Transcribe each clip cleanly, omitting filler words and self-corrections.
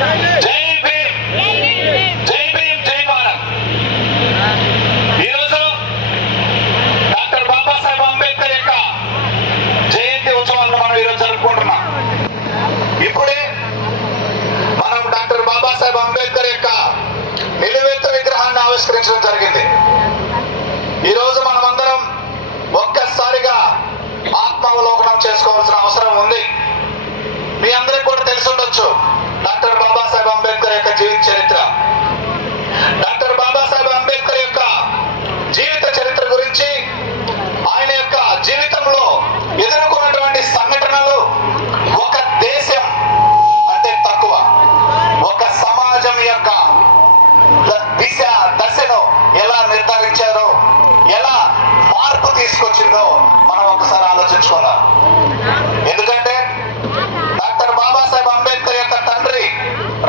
జై భీమ్, జై భీమ్, జై భారత్. ఈరోజు డాక్టర్ బాబాసాహెబ్ అంబేద్కర్ యొక్క జయంతి ఉత్సవాలను మనం ఈరోజు జరుపుకుంటున్నాం. ఇప్పుడే మనం డాక్టర్ బాబాసాహెబ్ అంబేద్కర్ యొక్క నిలువెత్తు విగ్రహాన్ని ఆవిష్కరించడం జరిగింది. ఈరోజు మనమందరం ఒక్కసారిగా ఆత్మావలోకనం చేసుకోవాల్సిన అవసరం ఉంది. మీ అందరికి కూడా తెలిసి ఉండొచ్చు డాక్టర్ బాబాసాహెబ్ అంబేద్కర్ యొక్క జీవిత చరిత్ర. డాక్టర్ బాబాసాహెబ్ అంబేద్కర్ యొక్క జీవిత చరిత్ర గురించి, ఆయన యొక్క జీవితంలో ఎదుర్కొన్నటువంటి సంఘటనలు, ఒక దేశం అంటే తక్కువ, ఒక సమాజం యొక్క దిశ దశను ఎలా నిర్ధారించారో, ఎలా మార్పు తీసుకొచ్చిందో మనం ఒకసారి ఆలోచించుకుందాం. ఎందుకంటే డాక్టర్ బాబాసాహెబ్ అంబేద్కర్ యొక్క తండ్రి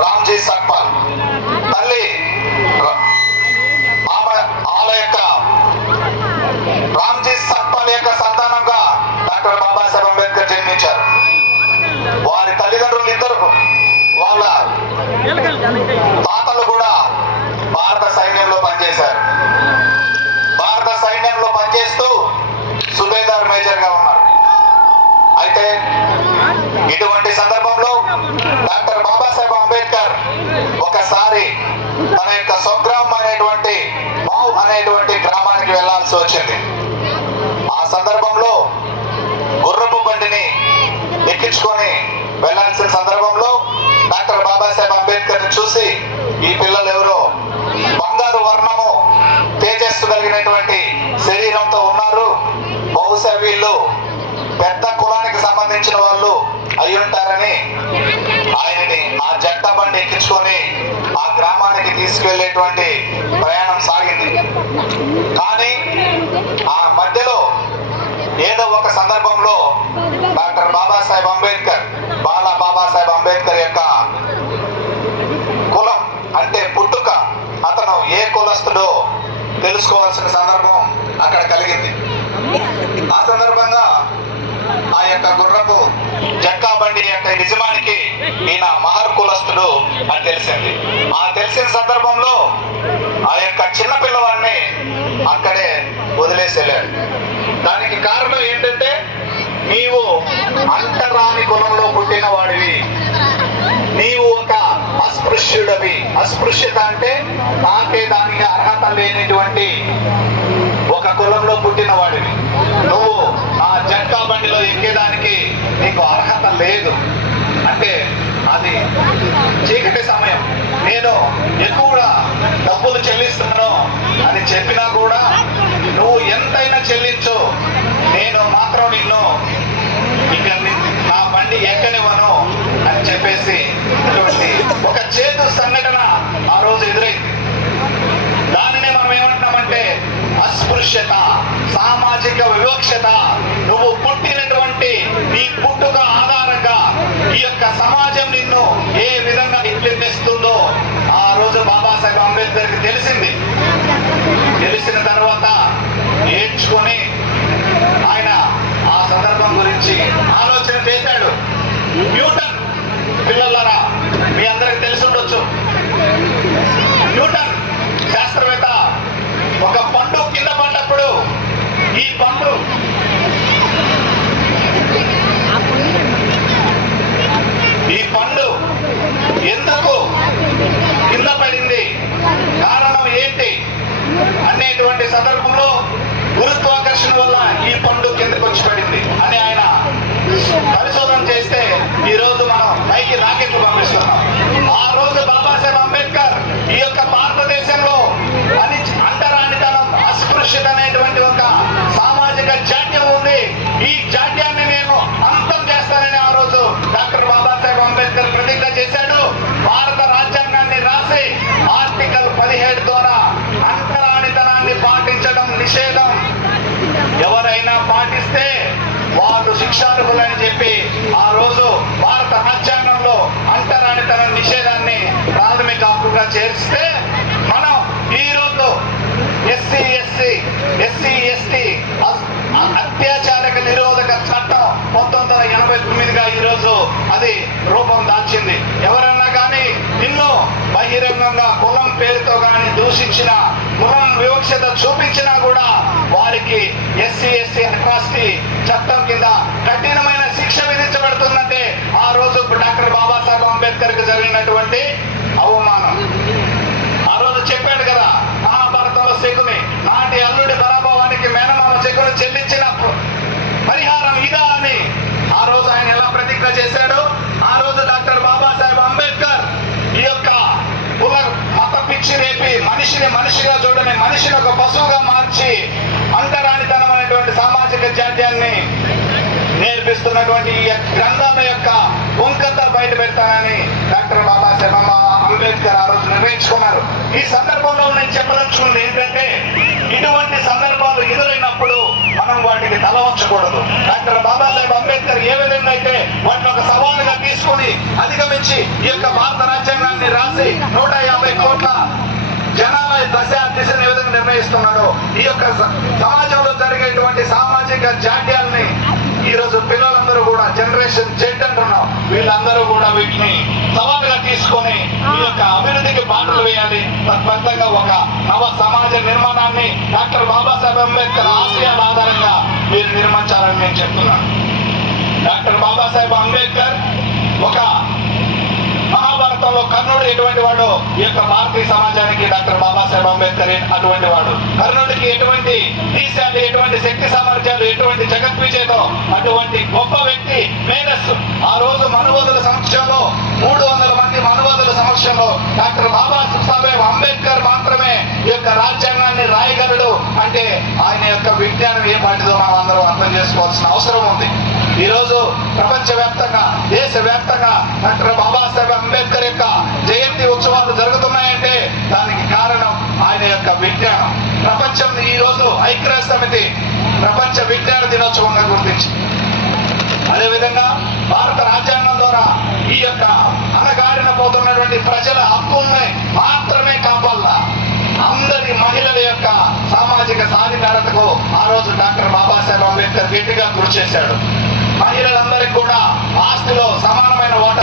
రామ్జీ సక్పాల్, తల్లి ఆమె యొక్క రామ్జీ సక్పాల్ యొక్క సంతానంగా డాక్టర్ బాబాసాహెబ్ అంబేద్కర్ జన్మించారు. వారి తల్లిదండ్రులు ఇద్దరు, వాళ్ళ తాతలు కూడా భారత సైన్యంలో పనిచేశారు. భారత సైన్యంలో పనిచేస్తూ సుబేదార్ మేజర్ గా ఉన్నారు. అయితే ఇటువంటి సందర్భంలో డాక్టర్ బాబాసాహెబ్ అంబేద్కర్ ఒకసారి తన యొక్క స్వగ్రామం అనేటువంటి మావ్ అనేటువంటి గ్రామానికి వెళ్లాల్సి వచ్చింది. ఆ సందర్భంలో గుర్రపు బండిని ఎక్కించుకొని వెళ్లాల్సిన సందర్భంలో డాక్టర్ బాబాసాహెబ్ అంబేద్కర్ ని చూసి, ఈ పిల్లలు ఎవరో బంగారు వర్ణము తేజస్సు కలిగినటువంటి శరీరంతో ఉన్నారు, బహుశా వీళ్ళు పెద్ద కులానికి సంబంధించిన వాళ్ళు అయ్యుంటారని ఆయనని ఆ జట్ట బండి ఎక్కించుకొని ఆ గ్రామానికి తీసుకెళ్లేటువంటి ప్రయాణం సాగింది. కానీ ఆ మధ్యలో ఏదో ఒక సందర్భంలో డాక్టర్ బాబాసాహెబ్ అంబేద్కర్, బాలా బాబాసాహెబ్ అంబేద్కర్ యొక్క కులం అంటే పుట్టుక, అతను ఏ కులస్తుడో తెలుసుకోవాల్సిన సందర్భం అక్కడ కలిగింది. ఆ సందర్భంగా ఆ యొక్క గుర్రపు జక్కా బండి యొక్క యజమానికి ఈయన మహర్ కులస్తుడు అని తెలిసింది. ఆ తెలిసిన సందర్భంలో ఆ యొక్క చిన్న పిల్లవాడిని అక్కడే వదిలేసి వెళ్ళాడు. దానికి కారణం ఏంటంటే, నీవు అంటరాని కులంలో పుట్టిన వాడివి, నీవు ఒక అస్పృశ్యుడవి. అస్పృశ్యత అంటే నాకే దానికి అర్హత లేనిటువంటి ఒక కులంలో పుట్టిన వాడివి. నువ్వు ఆ జట్కా బండిలో ఎక్కేదానికి నీకు అర్హత లేదు. అంటే అది చీకటి సమయం, నేను ఎక్కువగా డబ్బులు చెల్లిస్తున్నాను అని చెప్పినా కూడా నువ్వు ఎంతైనా చెల్లించు, నేను మాత్రం నిన్ను ఇక నా బండి ఎక్కనివ్వను అని చెప్పేసి ఒక చేదు సంఘటన ఆ రోజు ఎదురైంది. దానినే మనం ఏమంటున్నామంటే అస్పృశ్యత, సామాజిక వివక్షత. నువ్వు పుట్టినటువంటి నీ పుట్టుక ఆధారంగా ఈ యొక్క సమాజం నిన్ను ఏ విధంగా నిర్ణయిస్తుందో ఆ రోజు బాబాసాహెబ్ అంబేద్కర్ కి తెలిసింది. తెలిసిన తర్వాత ఏడ్చుకొని ఆయన ఆ సందర్భం గురించి ఆలోచన చేశాడు. న్యూటన్, పిల్లలారా మీ అందరికి తెలిసి ఉండొచ్చు, న్యూటన్ శాస్త్రవేత్త ఒక పండు కింద పడ్డప్పుడు ఈ పండు ఎందుకు కింద పడింది, కారణం ఏంటి అనేటువంటి సందర్భంలో గురుత్వాకర్షణ వల్ల ఈ పండు కిందకు వచ్చి పడింది అని ఆయన పరిశోధన చేస్తే ఈ రోజు మనం పైకి రాకెట్లు పంపిస్తున్నాం. ఆ రోజు బాబాసాహెబ్ అంబేద్కర్ ఈ యొక్క భారతదేశంలో అంటరానితనం, అస్పృశ్యత అనేటువంటి ఒక సామాజిక జాడ్యం ఉంది, ఈ జాడ్యాన్ని నేను అంతం చేస్తానని ఆ రోజు డాక్టర్ బాబాసాహెబ్ అంబేద్కర్ ప్రతిజ్ఞ చేశాడు. భారత రాజ్యాంగాన్ని రాసి ఆర్టికల్ 17 ద్వారా అంటరానితనాన్ని పాటించడం నిషేధం, ఎవరైనా పాటిస్తే వాళ్ళు శిక్షార్హులని చెప్పి ఆ రోజు భారత రాజ్యాంగంలో అంటరానితన నిషేధాన్ని ప్రాథమిక హక్కుగా చేర్చితే, మనం ఈ రోజు ఎస్సీ ఎస్టీ అత్యాచారక నిరోధక చట్టం 1989గా ఈ రోజు అది రూపం దాల్చింది. ఎవరన్నా కానీ పేరుతో కానీ దూషించిన, కులం వివక్షత చూపించినా కూడా వారికి ఎస్సీ అట్రాసిటీ చట్టం కింద కఠినమైన శిక్ష విధించబడుతుందంటే ఆ రోజు డాక్టర్ బాబాసాహెబ్ అంబేద్కర్ కి జరిగినటువంటి అవమానం. ఆ రోజు చెప్పాడు కదా, మహాభారతంలో శకుని నాటి అల్లుడి పరాభవానికి మేనమామ శకుని చెల్లించిన పరిహారం ఇదా అని ఆ రోజు ఆయన ఎలా ప్రతిజ్ఞ చేశాడు. ఆ రోజు డాక్టర్ బాబాసాహెబ్ అంబేద్కర్ ఈ యొక్క మత పిచ్చి రేపి మనిషిగా చూడని మనిషిని ఒక పశువుగా మార్చి అంటరానితనం అనేటువంటి సామాజిక జాడ్యాన్ని నేర్పిస్తున్నటువంటి ఈ గ్రంథాల యొక్క వంకంతా బయట పెడతానని డాక్టర్ బాబాసాహెబ్ అంబేద్కర్ ఆ రోజు నిర్ణయించుకున్నారు. ఈ సందర్భంలో నేను చెప్పదలుచుకుంది ఏంటంటే, ఇటువంటి సందర్భాలు ఎదురైనప్పుడు మనం వాటికి తల వంచకూడదు. డాక్టర్ బాబాసాహెబ్ అంబేద్కర్ ఏ విధంగా అయితే వాటిని ఒక సవాలుగా తీసుకుని అధిగమించి ఈ యొక్క భారత రాజ్యాంగాన్ని రాసి 150 కోట్ల జనాభా దిశను ఏ విధంగా నిర్ణయిస్తున్నాడో, ఈ యొక్క సమాజంలో జరిగేటువంటి సామాజిక జాడ్యాల్ని ఈ రోజు పిల్లలందరూ కూడా జనరేషన్ జెడ్ అంటున్నాం, వీళ్ళందరూ కూడా వీటిని సవాలుగా తీసుకొని ఈ యొక్క అభివృద్ధికి బాటలు వేయాలి. తత్ఫలితంగా ఒక నవ సమాజ నిర్మాణాన్ని డాక్టర్ బాబాసాహెబ్ అంబేద్కర్ ఆశయాల ఆధారంగా మీరు నిర్మించాలని నేను చెప్తున్నాను. డాక్టర్ బాబాసాహెబ్ అంబేద్కర్ ఒక మహాభారతంలో కర్ణుడు ఎటువంటి వాడు, ఈ యొక్క భారతీయ సమాజానికి డాక్టర్ బాబాసాహెబ్ అంబేద్కర్ అటువంటి వాడు. కర్ణుడికి ఎటువంటి దేశాలు, ఎటువంటి శక్తి సామర్థ్యాలు, ఎటువంటి జగద్విజయతో అటువంటి గొప్ప వ్యక్తి మేధస్సు. ఆ రోజు మనువాదుల సమక్షంలో 300 మంది మనువాదుల సమక్షంలో డాక్టర్ బాబాసాహెబ్ అంబేద్కర్ మాత్రమే ఈ యొక్క రాజ్యాంగాన్ని రాయగలడు అంటే ఆయన యొక్క విజ్ఞానం ఏ పాటిదో మనం అందరూ అర్థం చేసుకోవాల్సిన అవసరం ఉంది. ఈ రోజు ప్రపంచవ్యాప్తంగా, దేశవ్యాప్తంగా డాక్టర్ బాబాసాహెబ్ అంబేద్కర్ యొక్క జయంతి ఉత్సవాలు జరుగుతున్నాయంటే దానికి కారణం ఆయన యొక్క విజ్ఞానం. ప్రపంచం ఈ రోజు ఐక్యరాజ్య సమితి ప్రపంచ విజ్ఞాన దినోత్సవంగా గుర్తించింది. అదేవిధంగా భారత రాజ్యాంగం ద్వారా ఈ యొక్క అణగారిన పోతున్నటువంటి ప్రజల హక్కుల్ని మాత్రమే కాపాడాల, అందరి మహిళల యొక్క సామాజిక సాధికారతకు ఆ రోజు డాక్టర్ బాబాసాహెబ్ అంబేద్కర్ గట్టిగా కృషి చేశాడు. మహిళలందరికీ కూడా ఆస్తిలో సమానమైన ఓట